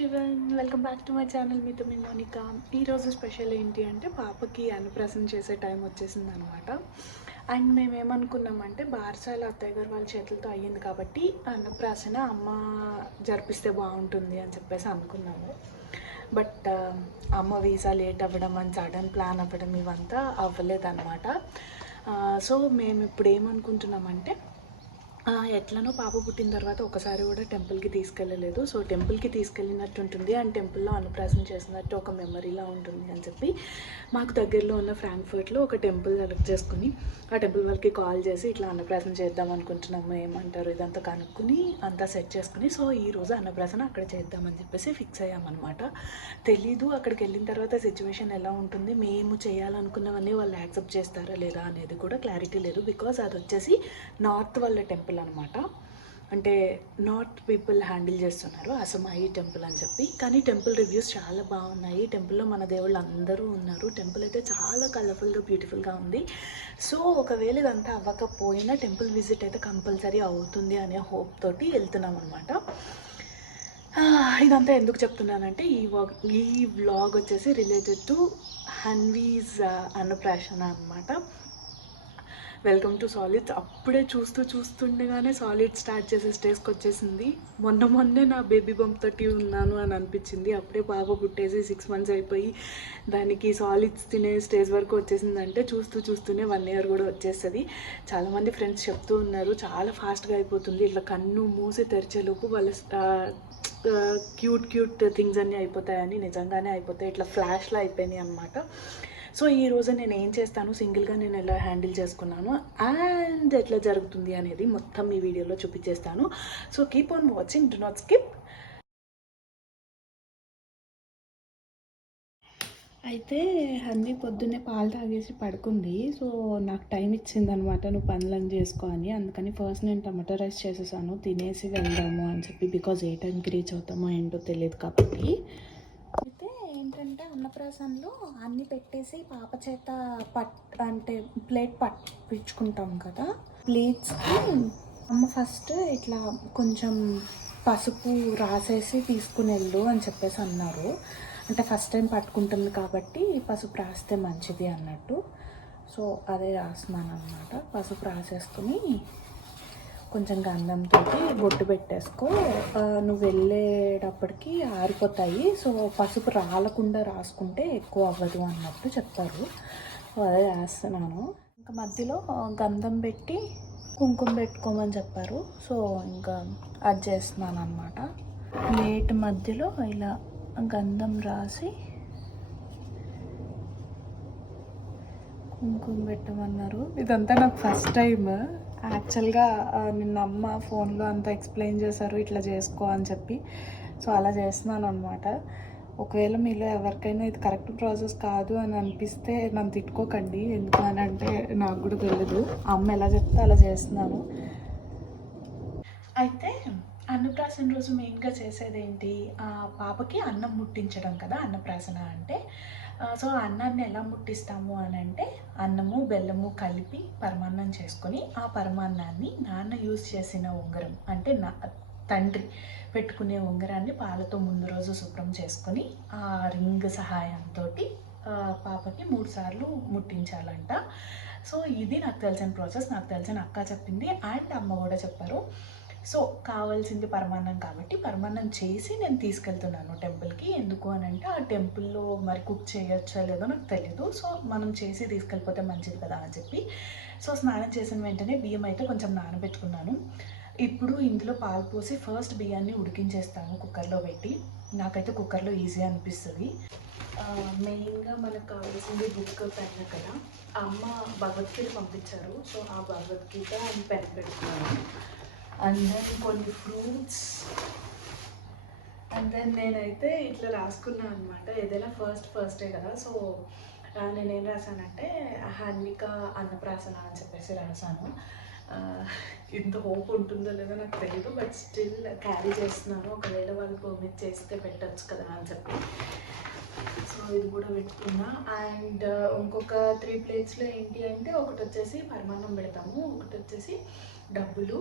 Everyone welcome back to my channel మీతో మీ Monica ఈరోజు స్పెషల్ ఏంటి అంటే పాపకి అన్నప్రాసన చేసే టైం వచ్చేసింది అనమాట అండ్ మేము ఏమనుకున్నామంటే బార్సాల అత్తయ్య గారు వాళ్ళ చేతులతో అయ్యింది కాబట్టి అన్నప్రాసన అమ్మ జరిపిస్తే బాగుంటుంది అని చెప్పేసి అనుకున్నాము. బట్ అమ్మ వీసా లేట్ అవ్వడం అని సడన్ ప్లాన్ అవ్వడం ఇవంతా అవ్వలేదన్నమాట. సో మేము ఇప్పుడు ఏమనుకుంటున్నామంటే ఎట్లనో పాప పుట్టిన తర్వాత ఒకసారి కూడా టెంపుల్కి తీసుకెళ్ళలేదు. సో టెంపుల్కి తీసుకెళ్ళినట్టు ఉంటుంది. అండ్ టెంపుల్లో అన్నప్రాసన చేసినట్టు ఒక మెమరీలా ఉంటుంది అని చెప్పి మాకు దగ్గరలో ఉన్న ఫ్రాంక్ఫర్ట్లో ఒక టెంపుల్ సెలెక్ట్ చేసుకుని ఆ టెంపుల్ వాళ్ళకి కాల్ చేసి ఇట్లా అన్నప్రాసన చేద్దాం అనుకుంటున్నాము ఏమంటారు ఇదంతా కనుక్కుని అంతా సెట్ చేసుకుని సో ఈ రోజు అన్నప్రాసన అక్కడ చేద్దామని చెప్పేసి ఫిక్స్ అయ్యామన్నమాట. తెలీదు అక్కడికి వెళ్ళిన తర్వాత సిచ్యువేషన్ ఎలా ఉంటుంది మేము చేయాలనుకున్నవన్నీ వాళ్ళు యాక్సెప్ట్ చేస్తారా లేదా అనేది కూడా క్లారిటీ లేదు. బికాజ్ అది వచ్చేసి నార్త్ వాళ్ళ టెంపుల్ అనమాట అంటే నార్త్ పీపుల్ హ్యాండిల్ చేస్తున్నారు అసమాయి టెంపుల్ అని చెప్పి. కానీ టెంపుల్ రివ్యూస్ చాలా బాగున్నాయి. టెంపుల్లో మన దేవుళ్ళు అందరూ ఉన్నారు. టెంపుల్ అయితే చాలా కలర్ఫుల్గా బ్యూటిఫుల్గా ఉంది. సో ఒకవేళ ఇదంతా అవ్వకపోయినా టెంపుల్ విజిట్ అయితే కంపల్సరీ అవుతుంది అనే హోప్ తోటి వెళ్తున్నాం అనమాట ఇదంతా ఎందుకు చెప్తున్నానంటే ఈ వ- ఈ వ్లాగ్ వచ్చేసి రిలేటెడ్ టు హన్వీస్ అన్నప్రాసన అనమాట వెల్కమ్ టు సాలిడ్స్. అప్పుడే చూస్తూ చూస్తుండగానే సాలిడ్ స్టార్ట్ చేసే స్టేజ్కి వచ్చేసింది. మొన్న మొన్నే నా బేబీ బంప్ తోటి ఉన్నాను అని అనిపించింది. అప్పుడే బాబు పుట్టేసి సిక్స్ మంత్స్ అయిపోయి దానికి సాలిడ్స్ తినే స్టేజ్ వరకు వచ్చేసిందంటే చూస్తూ చూస్తూనే వన్ ఇయర్ కూడా వచ్చేస్తుంది. చాలామంది ఫ్రెండ్స్ చెప్తూ ఉన్నారు చాలా ఫాస్ట్గా అయిపోతుంది. ఇట్లా కన్ను మూసి తెరిచేలోపు వాళ్ళ క్యూట్ క్యూట్ థింగ్స్ అన్నీ అయిపోతాయని నిజంగానే అయిపోతాయి. ఇట్లా ఫ్లాష్లో అయిపోయినాయి అనమాట సో ఈరోజు నేను ఏం చేస్తాను సింగిల్గా నేను ఎలా హ్యాండిల్ చేసుకున్నాను అండ్ ఎట్లా జరుగుతుంది అనేది మొత్తం ఈ వీడియోలో చూపించేస్తాను. So keep on watching do not skip. అయితే హన్నీ పొద్దున్నే పాలు తాగేసి పడుకుంది. సో నాకు టైం ఇచ్చింది అనమాట నువ్వు పనులను చేసుకో అని. అందుకని ఫస్ట్ నేను టమాటో రైస్ చేసేసాను. తినేసి వెళ్దాము అని చెప్పి బికాజ్ ఏ టైంకి రీచ్ అవుతామో ఏంటో తెలియదు కాబట్టి. అయితే ఏంటంటే అన్నీ అన్ని పెట్టేసి పాప చేత పట్ అంటే ప్లేట్ పట్టించుకుంటాం కదా. ప్లేట్స్కి అమ్మ ఫస్ట్ ఇట్లా కొంచెం పసుపు రాసేసి తీసుకుని వెళ్ళు అని చెప్పేసి అన్నారు. అంటే ఫస్ట్ టైం పట్టుకుంటుంది కాబట్టి పసుపు రాస్తే మంచిది అన్నట్టు. సో అదే రాస్తున్నాను అనమాట పసుపు రాసేసుకుని కొంచెం గంధంతో బొట్టు పెట్టేసుకో. నువ్వు వెళ్ళేటప్పటికి ఆరిపోతాయి. సో పసుపు రాలకుండా రాసుకుంటే ఎక్కువ అవ్వదు అన్నట్టు చెప్తారు. అదే చేస్తున్నాను ఇంకా మధ్యలో గంధం పెట్టి కుంకుమ పెట్టుకోమని చెప్పారు. సో ఇంకా అది చేస్తున్నాను అనమాట ప్లేట్ మధ్యలో ఇలా గంధం రాసి కుంకుమ పెట్టమన్నారు. ఇదంతా నాకు ఫస్ట్ టైం యాక్చువల్గా నిన్న అమ్మ ఫోన్లో అంతా ఎక్స్ప్లెయిన్ చేశారు ఇట్లా చేసుకో అని చెప్పి. సో అలా చేస్తున్నాను అనమాట ఒకవేళ మీలో ఎవరికైనా ఇది కరెక్ట్ ప్రాసెస్ కాదు అని అనిపిస్తే నన్ను తిట్టుకోకండి. ఎందుకు అని అంటే నాకు కూడా తెలియదు అమ్మ ఎలా చెప్తే అలా చేస్తున్నాను. అయితే అన్నప్రాసన రోజు మెయిన్గా చేసేది ఏంటి ఆ పాపకి అన్నం ముట్టించడం కదా అన్నప్రాసన అంటే సో అన్నాన్ని ఎలా ముట్టిస్తాము అని అంటే అన్నము బెల్లము కలిపి పరమాన్నం చేసుకొని ఆ పరమాన్నాన్ని నాన్న యూజ్ చేసిన ఉంగరం అంటే నా తండ్రి పెట్టుకునే ఉంగరాన్ని పాలతో ముందు రోజు శుభ్రం చేసుకొని ఆ రింగ్ సహాయంతో పాపకి మూడు సార్లు ముట్టించాలంట. సో ఇది నాకు తెలిసిన ప్రాసెస్ నాకు తెలిసిన అక్క చెప్పింది అండ్ అమ్మ కూడా చెప్పారు. సో కావాల్సింది పరమాన్నం కాబట్టి పరమాన్నం చేసి నేను తీసుకెళ్తున్నాను టెంపుల్కి. ఎందుకు అని అంటే ఆ టెంపుల్లో మరి కుక్ చేయొచ్చా లేదో నాకు తెలీదు. సో మనం చేసి తీసుకెళ్ళిపోతే మంచిది కదా అని చెప్పి. సో స్నానం చేసిన వెంటనే బియ్యం అయితే కొంచెం నానబెట్టుకున్నాను. ఇప్పుడు ఇందులో పాలు పోసి ఫస్ట్ బియ్యాన్ని ఉడికించేస్తాను కుక్కర్లో పెట్టి. నాకైతే కుక్కర్లో ఈజీ అనిపిస్తుంది. మెయిన్గా మనకు కావాల్సింది బుక్ పెన్ కదా. అమ్మ భగవద్గీత పంపించారు. సో ఆ భగవద్గీత పెన్ పెడుతున్నాను. అండ్ దెన్ కొన్ని ఫ్రూట్స్ అండ్ దెన్ నేనైతే ఇట్లా రాసుకున్నాను అనమాట ఏదైనా ఫస్ట్ ఫస్టే కదా. సో నేనేం రాశానంటే హన్విక అన్నప్రాసన అని చెప్పేసి రాశాను. ఇంత హోప్ ఉంటుందో లేదో నాకు తెలియదు బట్ స్టిల్ క్యారీ చేస్తున్నాను. ఒకవేళ వాళ్ళు పర్మిట్ చేస్తే పెట్టచ్చు కదా అని చెప్పి. సో ఇది కూడా పెట్టుకున్నా. అండ్ ఇంకొక త్రీ ప్లేట్స్లో ఏంటి అంటే ఒకటి వచ్చేసి పరమాన్నం పెడతాము. ఒకటి వచ్చేసి డబ్బులు.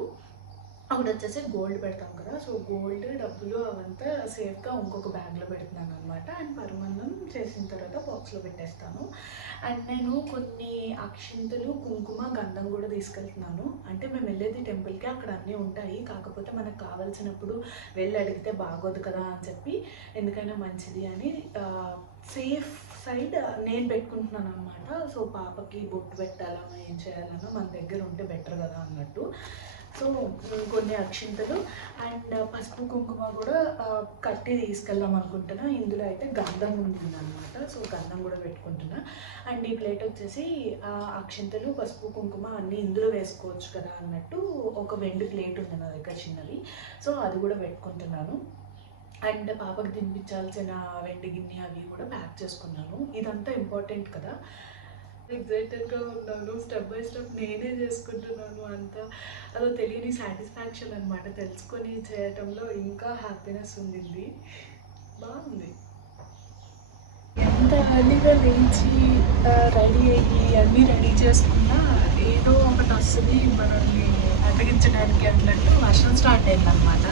అప్పుడు వచ్చేసి గోల్డ్ పెడతాం కదా. సో గోల్డ్ డబ్బులు అవంతా సేఫ్గా ఇంకొక బ్యాగ్లో పెడుతున్నాను అనమాట అండ్ పరమాన్నం చేసిన తర్వాత బాక్స్లో పెట్టేస్తాను. అండ్ నేను కొన్ని అక్షింతలు కుంకుమ గంధం కూడా తీసుకెళ్తున్నాను. అంటే మేము వెళ్ళేది టెంపుల్కి అక్కడ అన్నీ ఉంటాయి. కాకపోతే మనకు కావాల్సినప్పుడు వెళ్ళి అడిగితే బాగోదు కదా అని చెప్పి ఎందుకైనా మంచిది అని సేఫ్ సైడ్ నేను పెట్టుకుంటున్నాను అనమాట సో పాపకి బొట్టు పెట్టాలన్నా ఏం చేయాలన్నా మన దగ్గర ఉంటే బెటర్ కదా అన్నట్టు. సో కొన్ని అక్షింతలు అండ్ పసుపు కుంకుమ కూడా కట్టి తీసుకెళ్దాం అనుకుంటున్నా. ఇందులో అయితే గంధం ఉంటుంది అనమాట సో గంధం కూడా పెట్టుకుంటున్నా. అండ్ ఈ ప్లేట్ వచ్చేసి అక్షింతలు పసుపు కుంకుమ అన్నీ ఇందులో వేసుకోవచ్చు కదా అన్నట్టు ఒక వెండి ప్లేట్ ఉంది నా దగ్గర చిన్నది. సో అది కూడా పెట్టుకుంటున్నాను. అండ్ పాపకి తినిపించాల్సిన వెండి గిన్నె అవి కూడా ప్యాక్ చేసుకున్నాను. ఇదంతా ఇంపార్టెంట్ కదా. ఎగ్జైటెడ్గా ఉన్నాను. స్టెప్ బై స్టెప్ నేనే చేసుకుంటున్నాను అంతా. అదో తెలియని సాటిస్ఫాక్షన్ అనమాట తెలుసుకొని చేయటంలో ఇంకా హ్యాపీనెస్ ఉండింది. బాగుంది. ఎంత ఎర్లీగా లేచి రెడీ అయ్యి అన్నీ రెడీ చేసుకున్నా ఏదో ఒకటి వస్తుంది మనల్ని అడ్డగించడానికి అన్నట్టు వర్షం స్టార్ట్ అయిందనమాట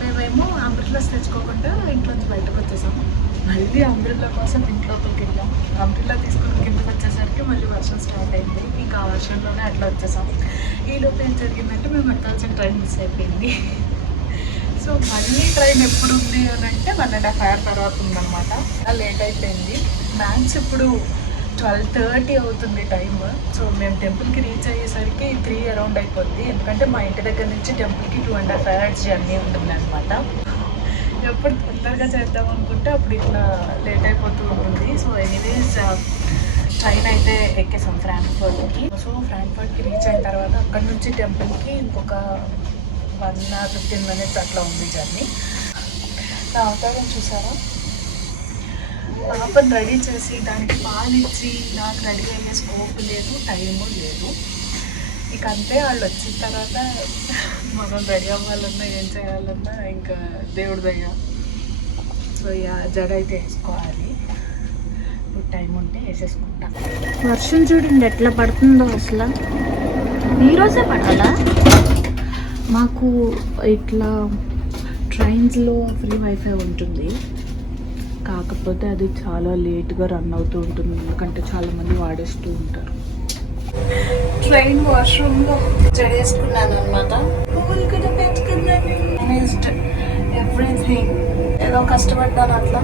మేమేమో అంబ్రిల్లాస్ తెచ్చుకోకుండా ఇంట్లోంచి బయటకు వచ్చేసాము. మళ్ళీ అంబ్రిల్లా కోసం ఇంట్లోకి వెళ్ళాం. అంబ్రిల్లా తీసుకుని కిందకి వచ్చేసరికి మళ్ళీ వర్షం స్టార్ట్ అయింది. ఇంకా ఆ వర్షంలోనే అట్లా వచ్చేసాం. ఈ లోపు ఏం జరిగిందంటే మేము ఎక్కాల్సిన ట్రైన్ మిస్ అయిపోయింది. సో మళ్ళీ ట్రైన్ ఎప్పుడు ఉంది అని అంటే వన్ అండ్ హాఫ్ అవర్ తర్వాత ఉందన్నమాట. లేట్ అయిపోయింది. మ్యాథ్స్ ఇప్పుడు ట్వెల్వ్ థర్టీ అవుతుంది టైం సో మేము టెంపుల్కి రీచ్ అయ్యేసరికి త్రీ అరౌండ్ అయిపోద్ది. ఎందుకంటే మా ఇంటి దగ్గర నుంచి టెంపుల్కి two and half hours journey ఉంటుంది అనమాట ఎప్పుడు తొందరగా చేద్దాం అనుకుంటే అప్పుడు ఇట్లా లేట్ అయిపోతూ ఉంటుంది. సో ఎనీవేస్ ట్రైన్ అయితే ఎక్కేసాం ఫ్రాంక్ఫర్ట్కి సో ఫ్రాంక్ఫర్ట్కి రీచ్ అయిన తర్వాత అక్కడ నుంచి టెంపుల్కి ఇంకొక వన్ అవర్ ఫిఫ్టీన్ మినిట్స్ అట్లా ఉంది జర్నీ నా అవతారం చూసారా? పాపను రెడీ చేసి దానికి పాలిచ్చి నాకు రెడీ అయ్యే స్కోప్ లేదు టైము లేదు. ఇక అంతే వాళ్ళు వచ్చిన తర్వాత మనం రెడీ అవ్వాలన్నా ఏం చేయాలన్నా ఇంకా దేవుడి దగ్గర సో ఇక జడ అయితే వేసుకోవాలి. ఇప్పుడు టైం ఉంటే వేసేసుకుంటా. వర్షం చూడండి ఎట్లా పడుతుందో అసలు. ఈరోజే పడాలా? మాకు ఇట్లా ట్రైన్స్లో ఫ్రీ వైఫై ఉంటుంది. కాకపోతే అది చాలా లేట్గా రన్ అవుతూ ఉంటుంది. ఎందుకంటే చాలామంది వాడేస్తూ ఉంటారు. ట్రైన్ వాష్రూమ్లో జడేసుకున్నాను అనమాట పువ్వులు కూడా పెట్టుకున్నాను. ఎవ్రీథింగ్ ఏదో కష్టపడ్డాను అట్లా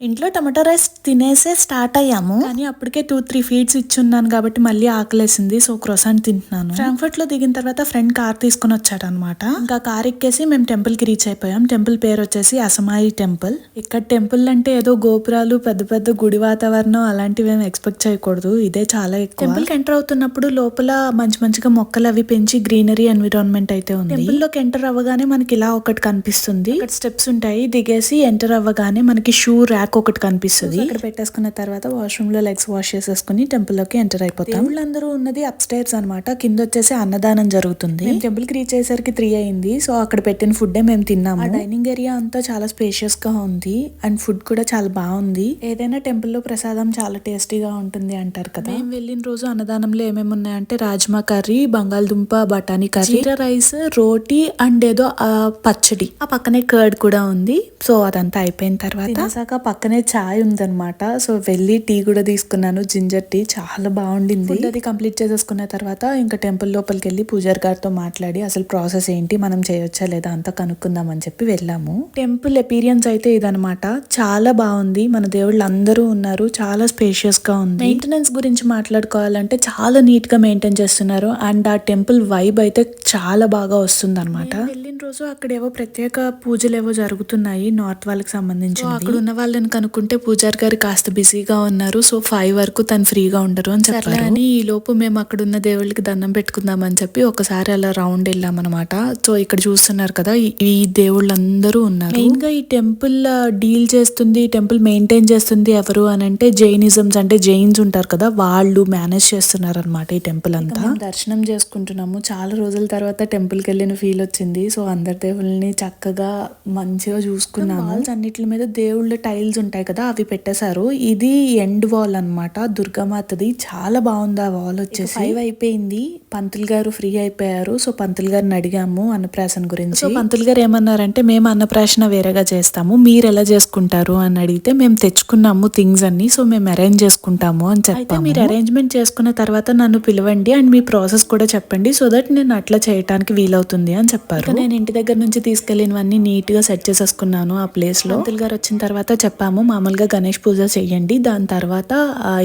ఇంట్లో టమాటో రైస్ తినేసే స్టార్ట్ అయ్యాము. కానీ అప్పటికే టూ త్రీ ఫీడ్స్ ఇచ్చున్నాను కాబట్టి మళ్ళీ ఆకలేసింది. సో క్రొసాన్ తింటున్నాను. ఫ్రాంక్ఫర్ట్లో దిగిన తర్వాత ఫ్రెండ్ కార్ తీసుకుని వచ్చాడు అనమాట ఇంకా కార్ ఎక్కేసి మేము టెంపుల్కి రీచ్ అయిపోయాం. టెంపుల్ పేరు వచ్చేసి అసమాయి టెంపుల్ ఇక్కడ టెంపుల్ అంటే ఏదో గోపురాలు పెద్ద పెద్ద గుడి వాతావరణం అలాంటివి ఏమి ఎక్స్పెక్ట్ చేయకూడదు. ఇదే చాలా ఎక్కువ. టెంపుల్కి ఎంటర్ అవుతున్నప్పుడు లోపల మంచి మంచిగా మొక్కలు అవి పెంచి గ్రీనరీ ఎన్విరాన్మెంట్ అయితే ఉంది. టెంపుల్లోకి ఎంటర్ అవ్వగానే మనకి ఇలా ఒకటి కనిపిస్తుంది. ఇక్కడ స్టెప్స్ ఉంటాయి. దిగేసి ఎంటర్ అవ్వగానే మనకి షూ ర్యాక్ ఒకటి కనిపిస్తుంది. ఇక్కడ పెట్టేసుకున్న తర్వాత వాష్రూమ్లో లెగ్స్ వాష్ చేసేసుకుని టెంపుల్లోకి ఎంటర్ అయిపోతాం. దేవుళ్ళందరూ ఉన్నది అప్ స్టైర్స్ అనమాట కింద వచ్చేసి అన్నదానం జరుగుతుంది. టెంపుల్కి రీచ్ అయ్యేసరికి త్రీ అయింది. సో అక్కడ పెట్టిన ఫుడ్ మేము తిన్నాము. డైనింగ్ ఏరియా అంతా చాలా స్పేషియస్గా ఉంది. అండ్ ఫుడ్ కూడా చాలా బాగుంది. ఏదైనా టెంపుల్లో ప్రసాదం చాలా టేస్టీగా ఉంటుంది అంటారు కదా. మేము వెళ్ళిన రోజు అన్నదానంలో ఏమేమి ఉన్నాయంటే రాజ్మా కర్రీ బంగాళదుంప బఠానీ కర్రీ రైస్ రోటీ అండ్ ఏదో ఆ పచ్చడి. ఆ పక్కనే కర్డ్ కూడా ఉంది. సో అదంతా అయిపోయిన తర్వాత పక్కనే చాయ్ ఉందన్నమాట. సో వెళ్ళి టీ కూడా తీసుకున్నాను. జింజర్ టీ చాలా బాగుండింది. అది కంప్లీట్ చేసేసుకున్న తర్వాత ఇంకా టెంపుల్ లోపలికి వెళ్ళి పూజారి గారితో మాట్లాడి అసలు ప్రాసెస్ ఏంటి మనం చేయొచ్చా లేదా అంతా కనుక్కుందాం అని చెప్పి వెళ్ళాము. టెంపుల్ ఎపీరియన్స్ అయితే ఇదనమాట చాలా బాగుంది. మన దేవుళ్ళు అందరూ ఉన్నారు. చాలా స్పేషియస్గా ఉంది. మెయింటెనెన్స్ గురించి మాట్లాడుకోవాలంటే చాలా నీట్గా మెయింటైన్ చేస్తున్నారు. అండ్ ఆ టెంపుల్ వైబ్ అయితే చాలా బాగా వస్తుంది అనమాట వెళ్ళిన రోజు అక్కడ ఏవో ప్రత్యేక పూజలు ఏవో జరుగుతున్నాయి నార్త్ వాళ్ళకి సంబంధించి అక్కడ ఉన్న వాళ్ళని కనుక్కుంటే పూజారి గారు కాస్త బిజీగా ఉన్నారు. సో ఫైవ్ వరకు తను ఫ్రీగా ఉండరు అని చెప్పారు. అని ఈ లోపు మేము అక్కడ ఉన్న దేవుళ్ళకి దండం పెట్టుకుందాం అని చెప్పి ఒకసారి అలా రౌండ్ వెళ్ళాం అనమాట సో ఇక్కడ చూస్తున్నారు కదా ఈ- దేవుళ్ళందరూ ఉన్నారు. మెయిన్గా ఈ టెంపుల్ డీల్ చేస్తుంది టెంపుల్ మెయింటైన్ చేస్తుంది ఎవరు అని అంటే జైనిజమ్స్ అంటే జైన్స్ ఉంటారు కదా వాళ్ళు మేనేజ్ చేస్తున్నారు అనమాట ఈ టెంపుల్ అంతా. దర్శనం చేసుకుంటున్నాము. చాలా రోజుల తర్వాత టెంపుల్కి వెళ్ళిన ఫీల్ వచ్చింది. సో అందరి దేవుళ్ళని చక్కగా మంచిగా చూసుకున్నాము. అన్నిటి మీద దేవుళ్ళ టైల్స్ ఉంటాయి కదా అవి పెట్టేశారు ఇది ఎండ్ వాల్ అన్నమాట. దుర్గామాతది. చాలా బాగుంది ఆ వాల్ వచ్చేసి. ఫైవ్ అయిపోయింది. పంతులు గారు ఫ్రీ అయిపోయారు. సో పంతులు గారిని అడిగాము అన్నప్రాసన గురించి. సో పంతులు గారు ఏమన్నారంటే మేము అన్నప్రాసన వేరేగా చేస్తాము. మీరు ఎలా చేసుకుంటారు? అని అడిగితే మేము తెచ్చుకున్నాము థింగ్స్ అన్ని. సో మేము అరేంజ్ చేసుకుంటాము అని చెప్పి మీరు అరేంజ్మెంట్ చేసుకున్న తర్వాత నన్ను పిలవండి అండ్ మీ ప్రాసెస్ కూడా చెప్పండి. సో దట్ నేను అట్లా చేయడానికి వీలవుతుంది అని చెప్పారు. నేను ఇంటి దగ్గర నుంచి తీసుకెళ్ళినవన్నీ నీట్గా సెట్ చేసేసుకున్నాను ఆ ప్లేస్లో. పంతులు గారు వచ్చిన తర్వాత చెప్పాము. మామూలుగా గణేష్ పూజ చేయండి దాని తర్వాత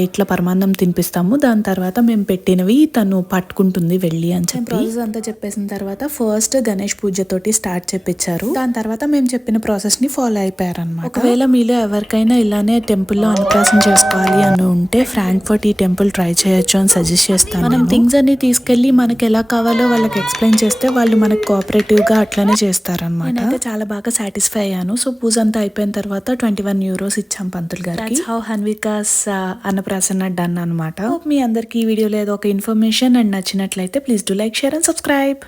ఇట్లా పరమాన్నం తినిపిస్తాము. దాని తర్వాత మేము పెట్టినవి తను పట్టుకుంటుంది వెళ్ళి అని చెప్పి. ప్రాసెస్ అంతా చెప్పేసిన తర్వాత ఫస్ట్ గణేష్ పూజ తోటి స్టార్ట్ చేపించారు దాని తర్వాత మేము చెప్పిన ప్రాసెస్ని ఫాలో అయిపోయారు అనమాట ఒకవేళ మీలో ఎవరికైనా ఇలానే టెంపుల్లో అనుప్రాసం చేసుకోవాలి అని ఉంటే ఫ్రాంక్ఫర్ట్ ఈ టెంపుల్ ట్రై చేయొచ్చు అని సజెస్ట్ చేస్తాను మనం థింగ్స్ అన్ని తీసుకెళ్ళి మనకి ఎలా కావాలో వాళ్ళకి ఎక్స్ప్లెయిన్ చేస్తే వాళ్ళు మనకి కోఆపరేటివ్గా అట్లనే చేస్తారన్నమాట. నేనైతే చాలా బాగా సాటిస్ఫై అయ్యాను. సో పూజ అంతా అయిపోయిన తర్వాత ట్వంటీ వన్ యూరోస్ ఇచ్చాం పంతులు గారికి. హౌ హన్వికాస్ అన్నప్రాసన డన్ అనమాట మీ అందరికి ఈ వీడియోలో ఏదో ఒక ఇన్ఫర్మేషన్ అండ్ నచ్చినట్లయితే please do like share and subscribe